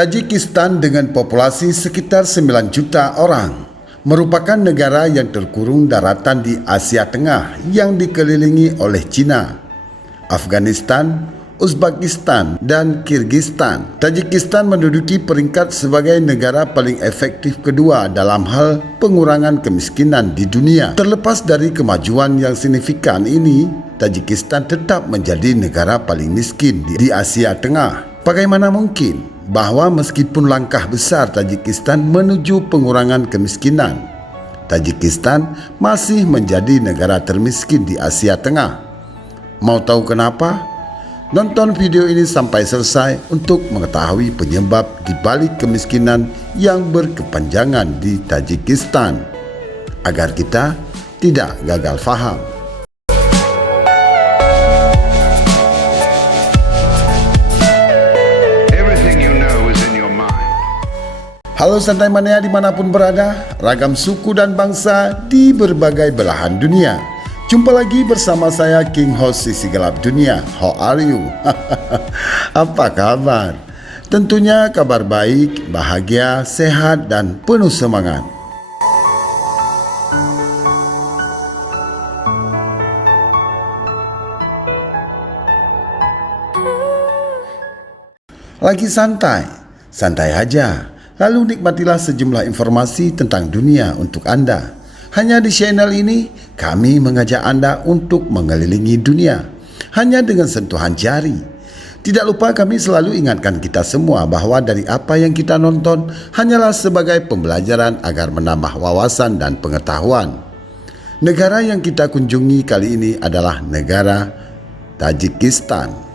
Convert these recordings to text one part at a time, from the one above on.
Tajikistan dengan populasi sekitar 9 juta orang merupakan negara yang terkurung daratan di Asia Tengah yang dikelilingi oleh China, Afghanistan, Uzbekistan, dan Kyrgyzstan. Tajikistan menduduki peringkat sebagai negara paling efektif kedua dalam hal pengurangan kemiskinan di dunia. Terlepas dari kemajuan yang signifikan ini, Tajikistan tetap menjadi negara paling miskin di Asia Tengah. Bagaimana mungkin bahwa meskipun langkah besar Tajikistan menuju pengurangan kemiskinan, Tajikistan masih menjadi negara termiskin di Asia Tengah? Mau tahu kenapa? Nonton video ini sampai selesai untuk mengetahui penyebab di balik kemiskinan yang berkepanjangan di Tajikistan, agar kita tidak gagal faham. Halo Santai Mania dimanapun berada, ragam suku dan bangsa di berbagai belahan dunia. Jumpa lagi bersama saya King Host Sisi Gelap Dunia. How are you? Apa kabar? Tentunya kabar baik, bahagia, sehat, dan penuh semangat. Lagi santai? Santai aja. Lalu nikmatilah sejumlah informasi tentang dunia untuk Anda. Hanya di channel ini, kami mengajak Anda untuk mengelilingi dunia hanya dengan sentuhan jari. Tidak lupa kami selalu ingatkan kita semua bahwa dari apa yang kita nonton hanyalah sebagai pembelajaran agar menambah wawasan dan pengetahuan. Negara yang kita kunjungi kali ini adalah negara Tajikistan.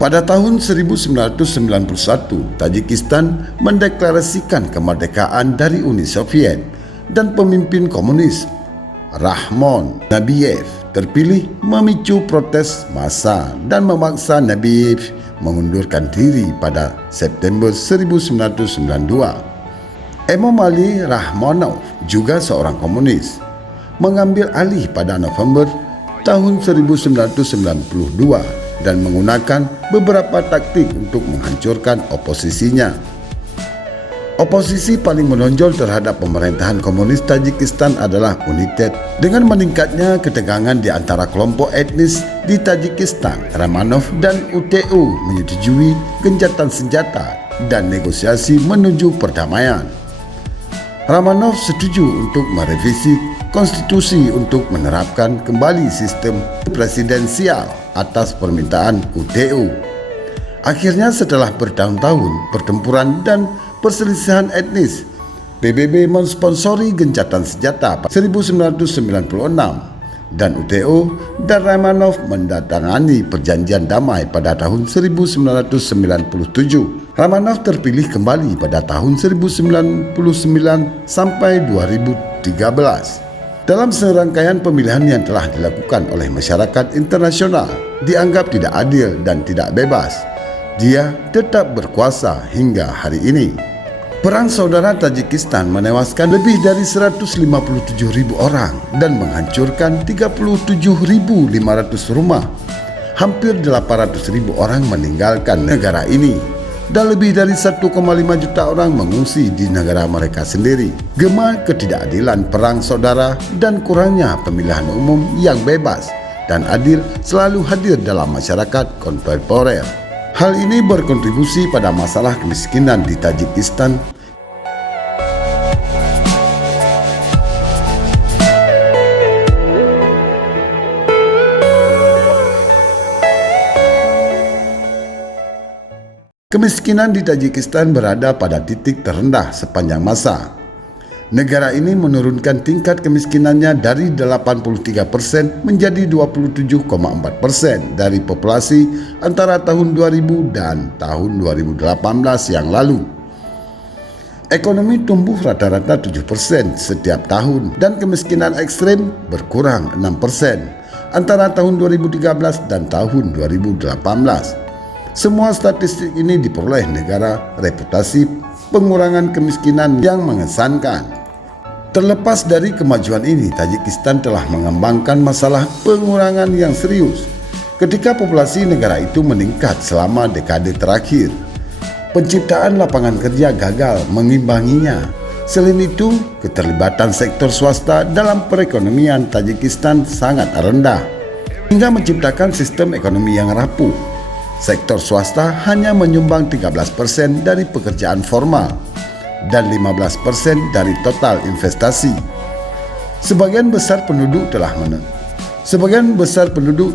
Pada tahun 1991, Tajikistan mendeklarasikan kemerdekaan dari Uni Soviet dan pemimpin komunis Rahmon Nabiyev terpilih memicu protes massa dan memaksa Nabiyev mengundurkan diri pada September 1992. Emomali Rahmonov, juga seorang komunis, mengambil alih pada November tahun 1992 dan menggunakan beberapa taktik untuk menghancurkan oposisinya. Oposisi paling menonjol terhadap pemerintahan komunis Tajikistan adalah United. Dengan meningkatnya ketegangan di antara kelompok etnis di Tajikistan, Ramanov dan UTU menyetujui gencatan senjata dan negosiasi menuju perdamaian. Ramanov setuju untuk merevisi konstitusi untuk menerapkan kembali sistem presidensial atas permintaan UTU. Akhirnya setelah bertahun-tahun pertempuran dan perselisihan etnis, PBB mensponsori gencatan senjata pada 1996 dan UTU dan Ramanov mendatangani perjanjian damai pada tahun 1997. Ramanov terpilih kembali pada tahun 1999 sampai 2013. Dalam serangkaian pemilihan yang telah dilakukan oleh masyarakat internasional dianggap tidak adil dan tidak bebas, dia tetap berkuasa hingga hari ini. Perang saudara Tajikistan menewaskan lebih dari 157.000 orang dan menghancurkan 37.500 rumah. Hampir 800.000 orang meninggalkan negara ini dan lebih dari 1,5 juta orang mengungsi di negara mereka sendiri. Gema ketidakadilan perang saudara dan kurangnya pemilihan umum yang bebas dan adil selalu hadir dalam masyarakat kontemporer. Hal ini berkontribusi pada masalah kemiskinan di Tajikistan. Kemiskinan di Tajikistan berada pada titik terendah sepanjang masa. Negara ini menurunkan tingkat kemiskinannya dari 83% menjadi 27,4% dari populasi antara tahun 2000 dan tahun 2018 yang lalu. Ekonomi tumbuh rata-rata 7% setiap tahun dan kemiskinan ekstrem berkurang 6% antara tahun 2013 dan tahun 2018. Semua statistik ini diperoleh negara reputasi pengurangan kemiskinan yang mengesankan. Terlepas dari kemajuan ini, Tajikistan telah mengembangkan masalah pengurangan yang serius ketika populasi negara itu meningkat selama dekade terakhir. Penciptaan lapangan kerja gagal mengimbanginya. Selain itu, keterlibatan sektor swasta dalam perekonomian Tajikistan sangat rendah, hingga menciptakan sistem ekonomi yang rapuh. Sektor swasta hanya menyumbang 13% dari pekerjaan formal dan 15% dari total investasi. Sebagian besar penduduk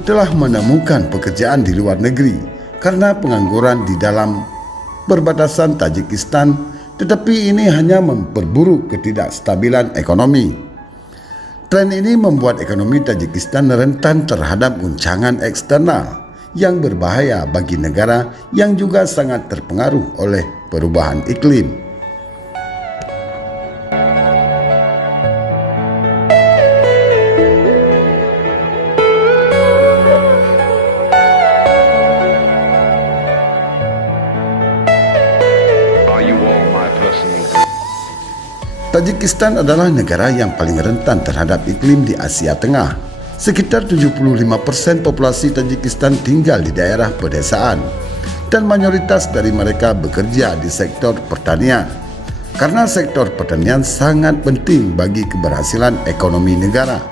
telah menemukan pekerjaan di luar negeri karena pengangguran di dalam perbatasan Tajikistan, tetapi ini hanya memperburuk ketidakstabilan ekonomi. Tren ini membuat ekonomi Tajikistan rentan terhadap guncangan eksternal yang berbahaya bagi negara yang juga sangat terpengaruh oleh perubahan iklim. Tajikistan adalah negara yang paling rentan terhadap iklim di Asia Tengah. Sekitar 75% populasi Tajikistan tinggal di daerah pedesaan dan mayoritas dari mereka bekerja di sektor pertanian. Karena sektor pertanian sangat penting bagi keberhasilan ekonomi negara.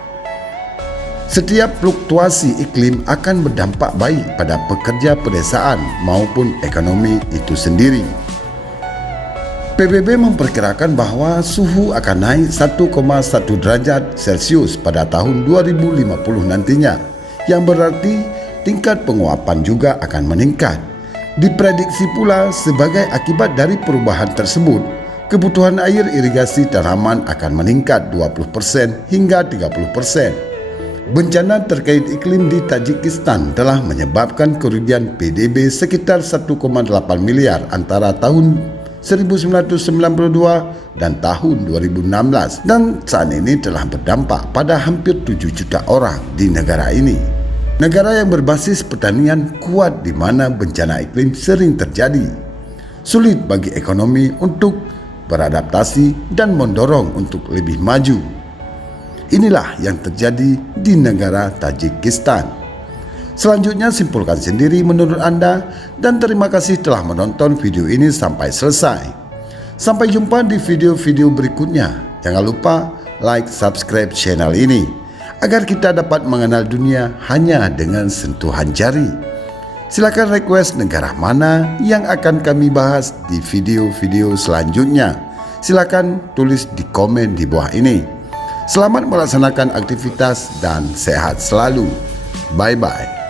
Setiap fluktuasi iklim akan berdampak baik pada pekerja pedesaan maupun ekonomi itu sendiri. PBB memperkirakan bahwa suhu akan naik 1,1 derajat Celcius pada tahun 2050 nantinya, yang berarti tingkat penguapan juga akan meningkat. Diprediksi pula sebagai akibat dari perubahan tersebut, kebutuhan air irigasi tanaman akan meningkat 20% hingga 30%. Bencana terkait iklim di Tajikistan telah menyebabkan kerugian PDB sekitar 1,8 miliar antara tahun 1992 dan tahun 2016, dan saat ini telah berdampak pada hampir 7 juta orang di negara ini. Negara yang berbasis pertanian kuat di mana bencana iklim sering terjadi. Sulit bagi ekonomi untuk beradaptasi dan mendorong untuk lebih maju. Inilah yang terjadi di negara Tajikistan. Selanjutnya simpulkan sendiri menurut Anda, dan terima kasih telah menonton video ini sampai selesai. Sampai jumpa di video-video berikutnya. Jangan lupa like, subscribe channel ini agar kita dapat mengenal dunia hanya dengan sentuhan jari. Silakan request negara mana yang akan kami bahas di video-video selanjutnya. Silakan tulis di komen di bawah ini. Selamat melaksanakan aktivitas dan sehat selalu. Bye-bye.